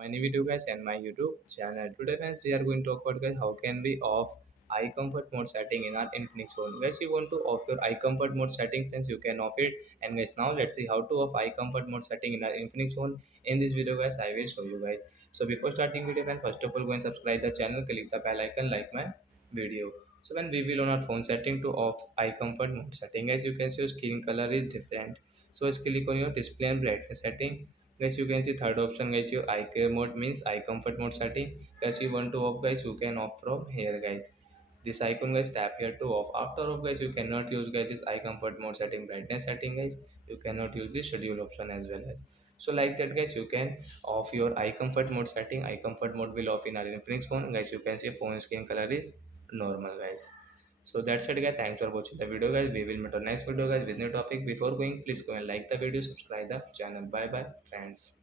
My new video guys and my YouTube channel. Today guys we are going to talk about guys how can we off eye comfort mode setting in our Infinix phone. Guys you want to off your eye comfort mode setting, friends, you can off it. And guys now let's see how to off eye comfort mode setting in our Infinix phone. In this video guys I will show you guys. So before starting video friends, first of all go and subscribe the channel, click the bell icon, like my video. So when we will on our phone setting to off eye comfort mode setting, guys you can see your screen color is different. So just click on your display and brightness setting. Guys you can see third option, guys your eye care mode means eye comfort mode setting. Guys you want to off, guys you can off from here guys. This icon guys, tap here to off. After off guys you cannot use guys this eye comfort mode setting, brightness setting guys. You cannot use the schedule option as well. So like that guys you can off your eye comfort mode setting. Eye comfort mode will off in our Infinix phone. Guys you can see phone screen color is normal guys. So that's it guys, thanks for watching the video guys. We will meet on next video guys with new topic. Before going, please go and like the video, subscribe the channel. Bye bye friends.